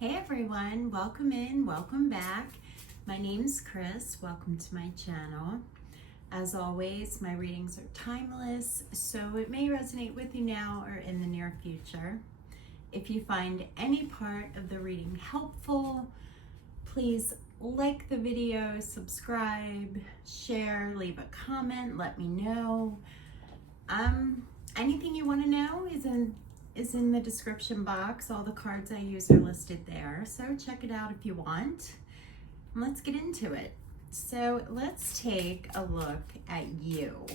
Hey everyone, welcome in, welcome back. My name's Chris, welcome to my channel. As always, my readings are timeless, so it may resonate with you now or in the near future. If you find any part of the reading helpful, please like the video, subscribe, share, leave a comment, let me know. Anything you want to know is in the description box. All the cards I use are listed there, so check it out if you want. And let's get into it. So let's take a look at you.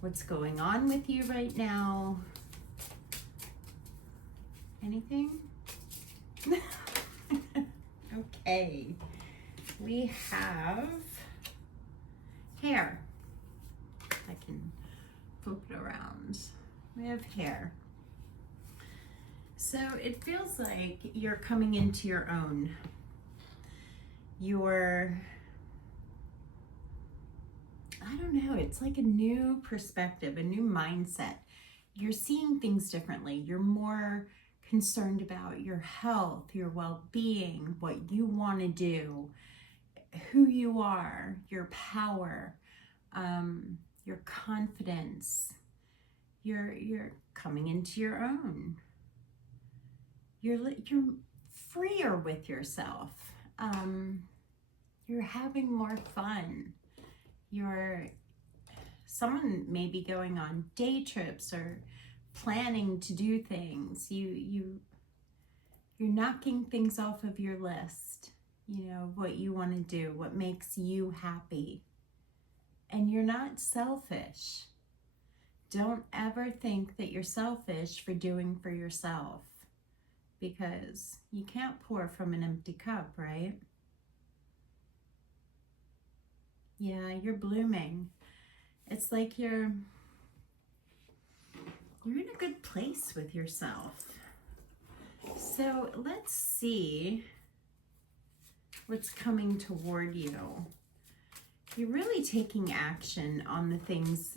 What's going on with you right now? Anything? Okay. We have hair. I can flip it around. We have hair. So it feels like you're coming into your own. I don't know, it's like a new perspective, a new mindset. You're seeing things differently. You're more concerned about your health, your well-being, what you want to do, who you are, your power, your confidence. You're coming into your own. You're freer with yourself. You're having more fun. Someone may be going on day trips or planning to do things. You're knocking things off of your list, what you want to do, what makes you happy. And you're not selfish. Don't ever think that you're selfish for doing for yourself, because you can't pour from an empty cup, right? Yeah, you're blooming. It's like you're in a good place with yourself. So let's see what's coming toward you. You're really taking action on the things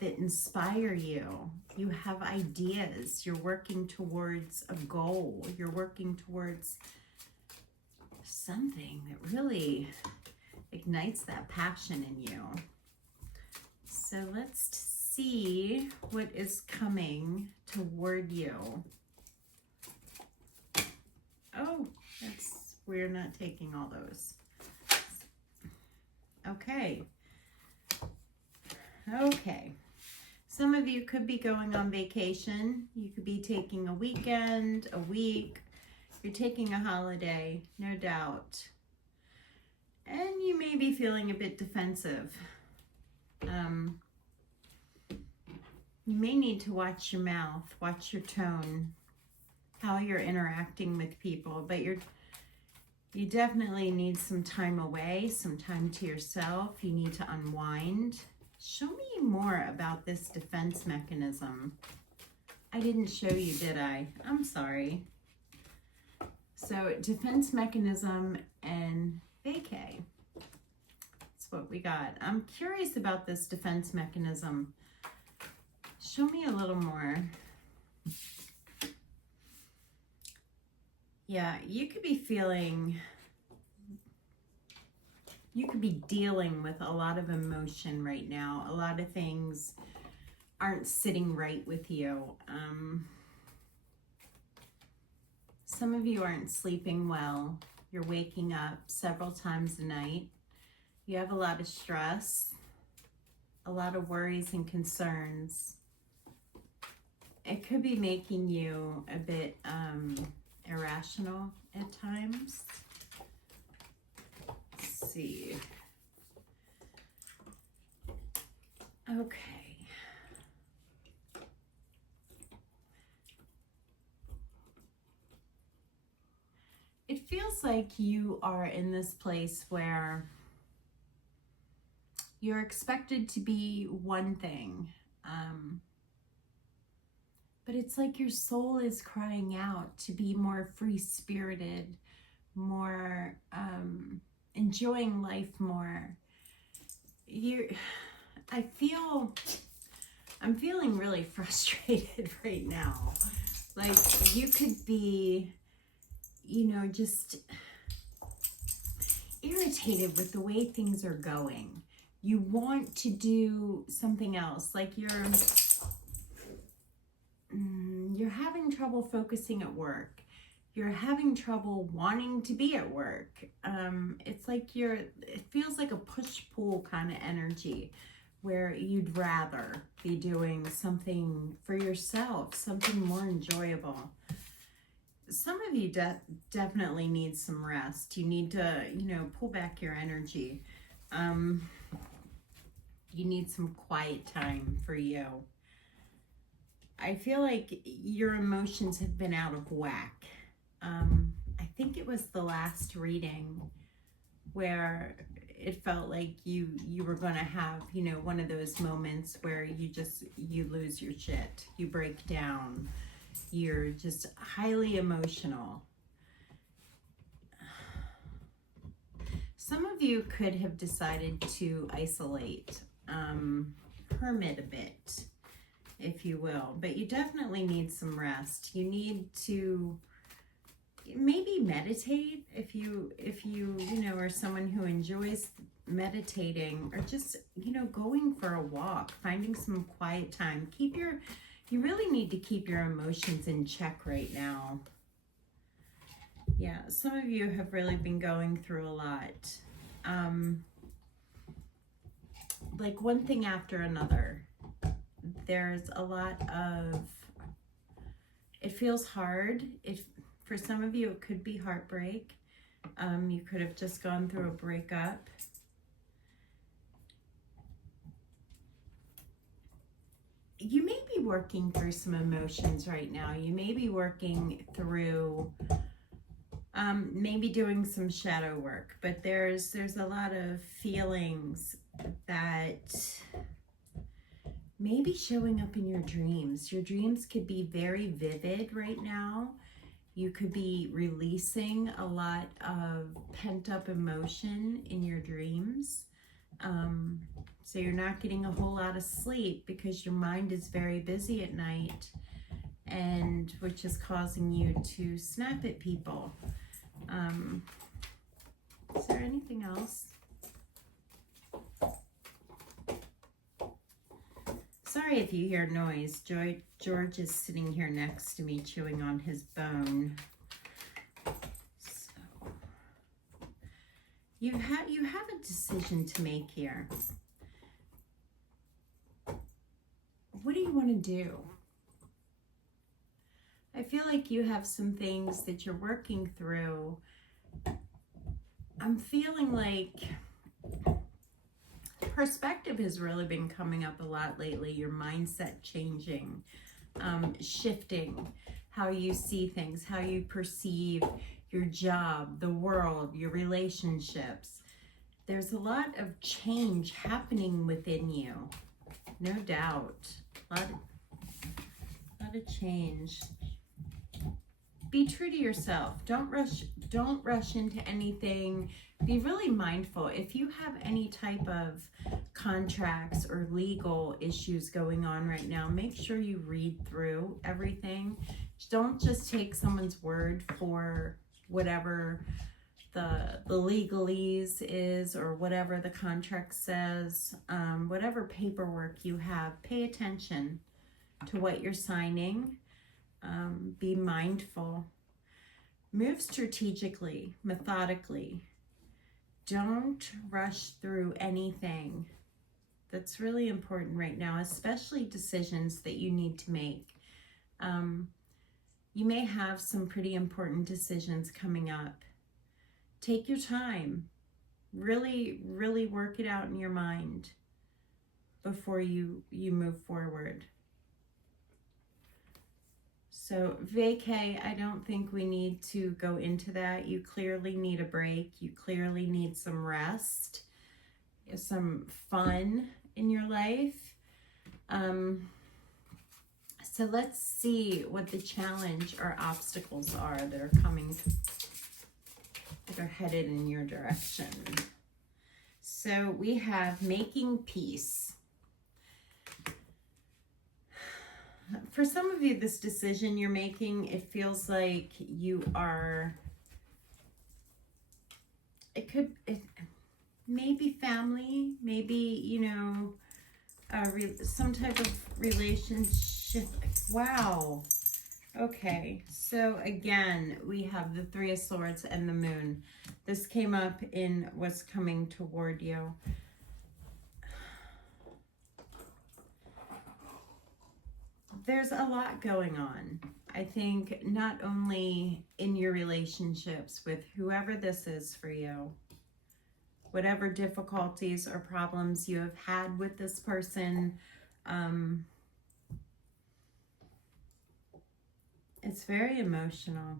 that inspire you. You have ideas. You're working towards a goal. You're working towards something that really ignites that passion in you. So let's see what is coming toward you. Oh, we're not taking all those. Okay. Some of you could be going on vacation. You could be taking a weekend, a week. You're taking a holiday, no doubt. And you may be feeling a bit defensive. You may need to watch your mouth, watch your tone, how you're interacting with people, but you definitely need some time away, some time to yourself. You need to unwind. Show me more about this defense mechanism. I didn't show you, did I? I'm sorry. So defense mechanism and vacay. That's what we got. I'm curious about this defense mechanism. Show me a little more. Yeah, you could be dealing with a lot of emotion right now. A lot of things aren't sitting right with you. Some of you aren't sleeping well. You're waking up several times a night. You have a lot of stress, a lot of worries and concerns. It could be making you a bit irrational at times. Let's see. Okay. It feels like you are in this place where you're expected to be one thing, but it's like your soul is crying out to be more free-spirited, more enjoying life more. I'm feeling really frustrated right now. Like, you could be, you know, just irritated with the way things are going. You want to do something else. Like, you're having trouble focusing at work. You're having trouble wanting to be at work. It's like it feels like a push-pull kind of energy, where you'd rather be doing something for yourself, something more enjoyable. Some of you definitely need some rest. You need to, you know, pull back your energy. You need some quiet time for you. I feel like your emotions have been out of whack. I think it was the last reading where it felt like you were going to have, you know, one of those moments where you lose your shit. You break down. You're just highly emotional. Some of you could have decided to isolate, hermit a bit, if you will, but you definitely need some rest. You need to maybe meditate if you know, are someone who enjoys meditating, or just, you know, going for a walk, finding some quiet time. You really need to keep your emotions in check right now. Yeah, some of you have really been going through a lot. Like, one thing after another. There's a lot of, it feels hard. For some of you, it could be heartbreak. You could have just gone through a breakup. You may be working through some emotions right now. You may be working through, maybe doing some shadow work, but there's a lot of feelings that maybe showing up in your dreams. Your dreams could be very vivid right now. You could be releasing a lot of pent-up emotion in your dreams. So you're not getting a whole lot of sleep because your mind is very busy at night, and which is causing you to snap at people. Is there anything else? Sorry if you hear noise. George is sitting here next to me chewing on his bone. So you have a decision to make here. What do you want to do? I feel like you have some things that you're working through. I'm feeling like perspective has really been coming up a lot lately. Your mindset changing, shifting how you see things, how you perceive your job, the world, your relationships. There's a lot of change happening within you, no doubt. A lot of change. Be true to yourself. Don't rush into anything. Be really mindful. If you have any type of contracts or legal issues going on right now, make sure you read through everything. Don't just take someone's word for whatever the legalese is, or whatever the contract says. Whatever paperwork you have, pay attention to what you're signing. Be mindful. Move strategically, methodically. Don't rush through anything. That's really important right now, especially decisions that you need to make. You may have some pretty important decisions coming up. Take your time. Really, really work it out in your mind before you move forward. So vacay, I don't think we need to go into that. You clearly need a break. You clearly need some rest, some fun in your life. So let's see what the challenge or obstacles are that are coming, that are headed in your direction. So we have making peace. For some of you, this decision you're making, it feels like you are, it maybe family, maybe, you know, some type of relationship. Wow. Okay, so again, we have the Three of Swords and the Moon. This came up in what's coming toward you. There's a lot going on. I think not only in your relationships with whoever this is for you, whatever difficulties or problems you have had with this person, it's very emotional.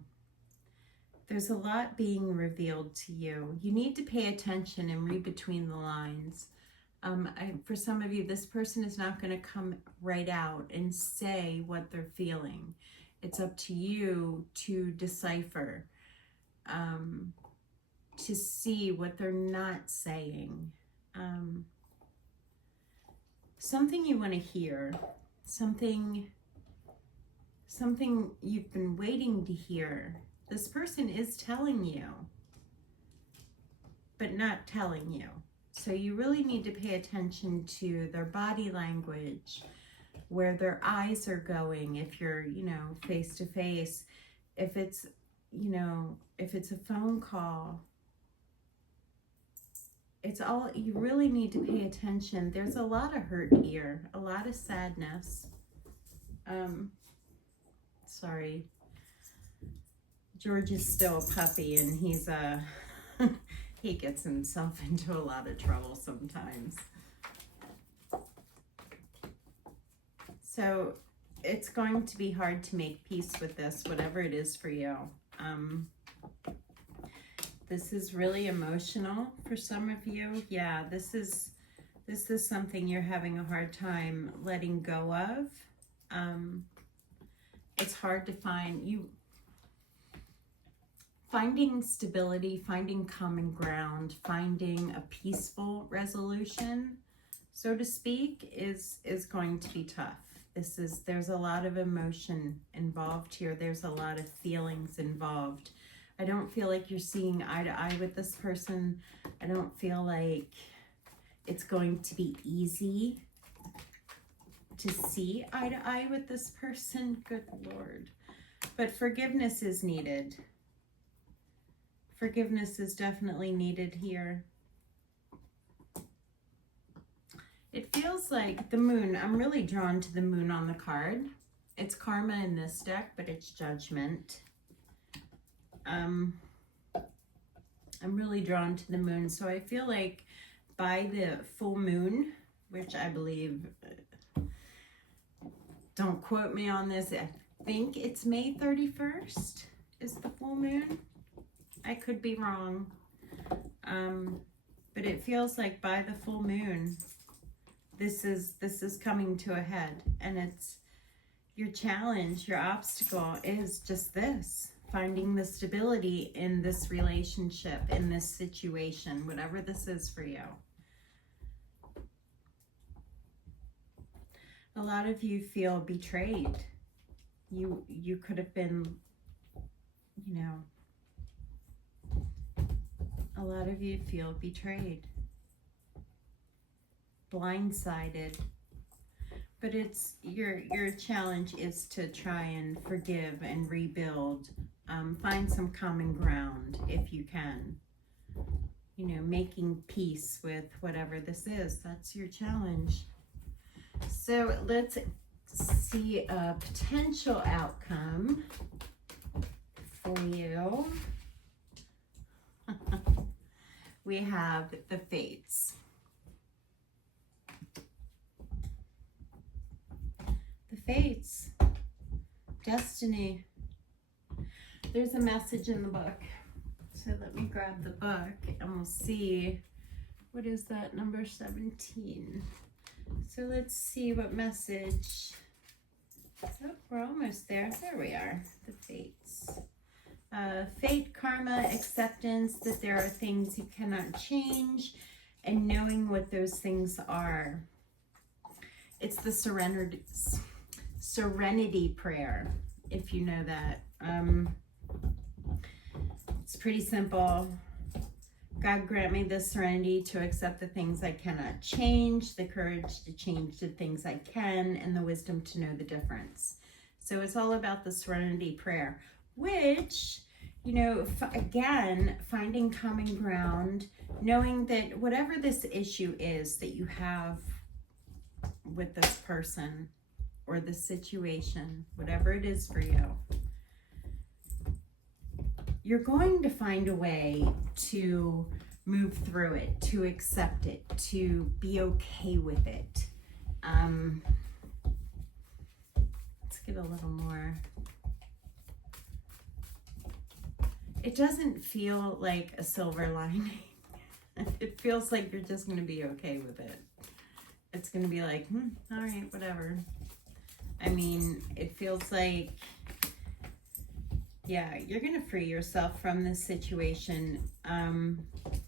There's a lot being revealed to you. You need to pay attention and read between the lines. For some of you, this person is not going to come right out and say what they're feeling. It's up to you to decipher, to see what they're not saying. Something you want to hear, something you've been waiting to hear. This person is telling you, but not telling you. So you really need to pay attention to their body language, where their eyes are going, if you're, you know, face to face, if it's, you know, if it's a phone call. It's all, you really need to pay attention. There's a lot of hurt here, a lot of sadness. Sorry. George is still a puppy, and he's he gets himself into a lot of trouble sometimes. So it's going to be hard to make peace with this, whatever it is for you. This is really emotional for some of you. Yeah, this is something you're having a hard time letting go of. It's hard to finding stability, finding common ground, finding a peaceful resolution, so to speak, is going to be tough. There's a lot of emotion involved here. There's a lot of feelings involved. I don't feel like you're seeing eye to eye with this person. I don't feel like it's going to be easy to see eye to eye with this person. Good Lord. But forgiveness is needed. Forgiveness is definitely needed here. It feels like the Moon. I'm really drawn to the Moon on the card. It's karma in this deck, but it's judgment. I'm really drawn to the Moon. So I feel like by the full moon, which I believe, don't quote me on this, I think it's May 31st is the full moon. I could be wrong. But it feels like by the full moon, this is coming to a head, and it's your challenge, your obstacle is just this, finding the stability in this relationship, in this situation, whatever this is for you. A lot of you feel betrayed. You could have been, you know, a lot of you feel betrayed, blindsided, but it's your challenge is to try and forgive and rebuild, find some common ground if you can, you know, making peace with whatever this is. That's your challenge. So let's see a potential outcome for you. We have the Fates. The Fates. Destiny. There's a message in the book. So let me grab the book and we'll see. What is that? Number 17. So let's see what message. Oh, we're almost there. There we are. The Fates. Fate, karma, acceptance that there are things you cannot change, and knowing what those things are. It's the serenity prayer, if you know that. It's pretty simple. God, grant me the serenity to accept the things I cannot change, the courage to change the things I can, and the wisdom to know the difference. So it's all about the serenity prayer, which, you know, again, finding common ground, knowing that whatever this issue is that you have with this person or the situation, whatever it is for you, you're going to find a way to move through it, to accept it, to be okay with it. Let's get a little more. It doesn't feel like a silver lining. It feels like you're just going to be okay with it. It's going to be like, all right, whatever. I mean, it feels like, yeah, you're going to free yourself from this situation.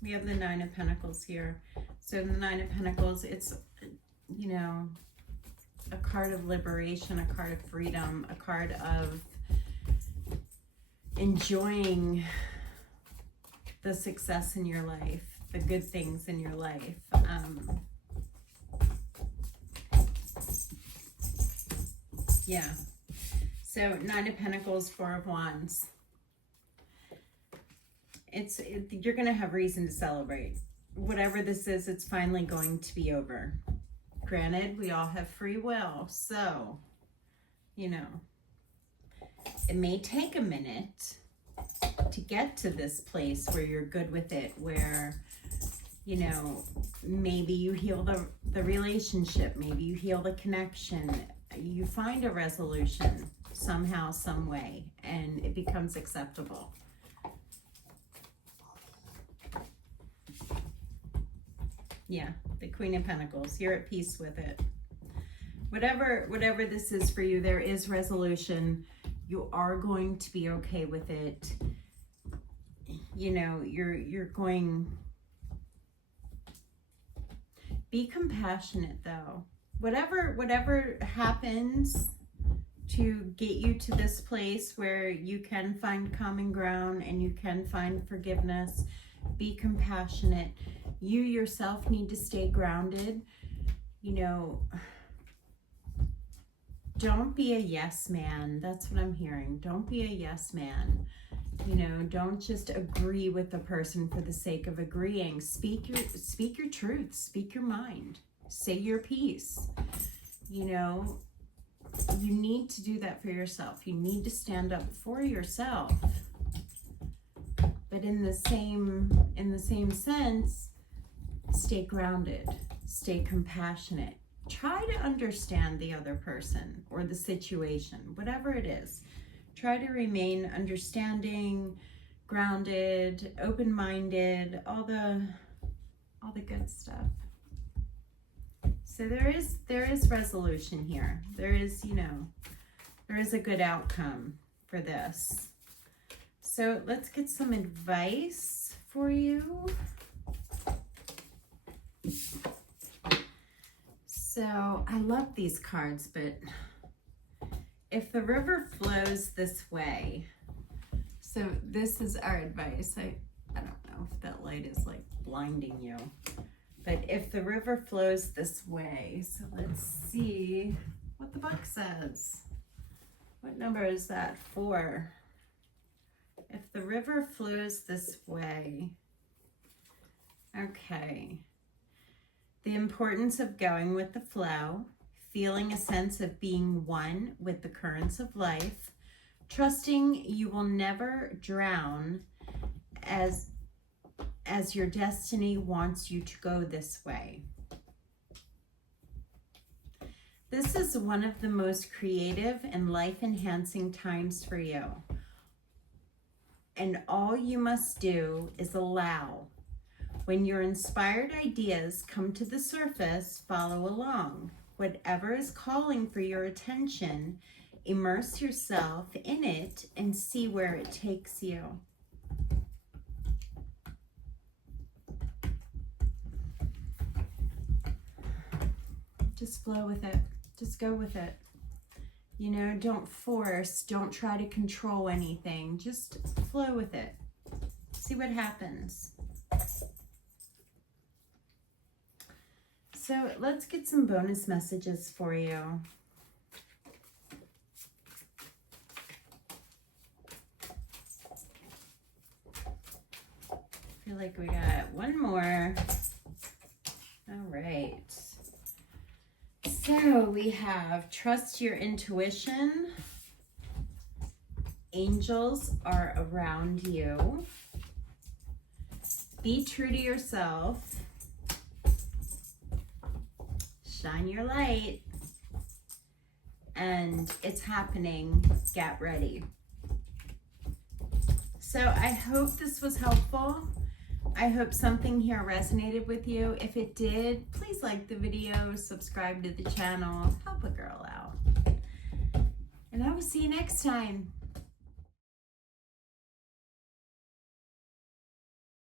We have the Nine of Pentacles here. So the Nine of Pentacles, it's, you know, a card of liberation, a card of freedom, a card of enjoying the success in your life, the good things in your life. Yeah. So Nine of Pentacles, Four of Wands. You're going to have reason to celebrate. Whatever this is, it's finally going to be over. Granted, we all have free will, so, you know, it may take a minute to get to this place where you're good with it, where, you know, maybe you heal the relationship, maybe you heal the connection, you find a resolution somehow, some way, and it becomes acceptable. Yeah, the Queen of Pentacles, you're at peace with it. Whatever this is for you, there is resolution. You are going to be okay with it. You know, you're going. Be compassionate though. Whatever happens to get you to this place where you can find common ground and you can find forgiveness, be compassionate. You yourself need to stay grounded. You know, don't be a yes man. That's what I'm hearing. Don't be a yes man. You know, don't just agree with the person for the sake of agreeing. Speak your truth. Speak your mind. Say your piece. You know, you need to do that for yourself. You need to stand up for yourself. But in the same sense, stay grounded, stay compassionate. Try to understand the other person or the situation, whatever it is. Try to remain understanding, grounded, open-minded, all the good stuff. So there is resolution here. There is, you know, there is a good outcome for this. So let's get some advice for you. So I love these cards, but if the river flows this way, so this is our advice. I don't know if that light is like blinding you, but if the river flows this way, so let's see what the book says. What number is that? 4. If the river flows this way, okay. The importance of going with the flow, feeling a sense of being one with the currents of life, trusting you will never drown as your destiny wants you to go this way. This is one of the most creative and life-enhancing times for you. And all you must do is allow. When your inspired ideas come to the surface, follow along. Whatever is calling for your attention, immerse yourself in it and see where it takes you. Just flow with it. Just go with it. You know, don't force, don't try to control anything. Just flow with it. See what happens. So let's get some bonus messages for you. I feel like we got one more. All right. So we have trust your intuition. Angels are around you. Be true to yourself. Shine your light. And it's happening. Get ready. So I hope this was helpful. I hope something here resonated with you. If it did, please like the video, subscribe to the channel, help a girl out. And I will see you next time.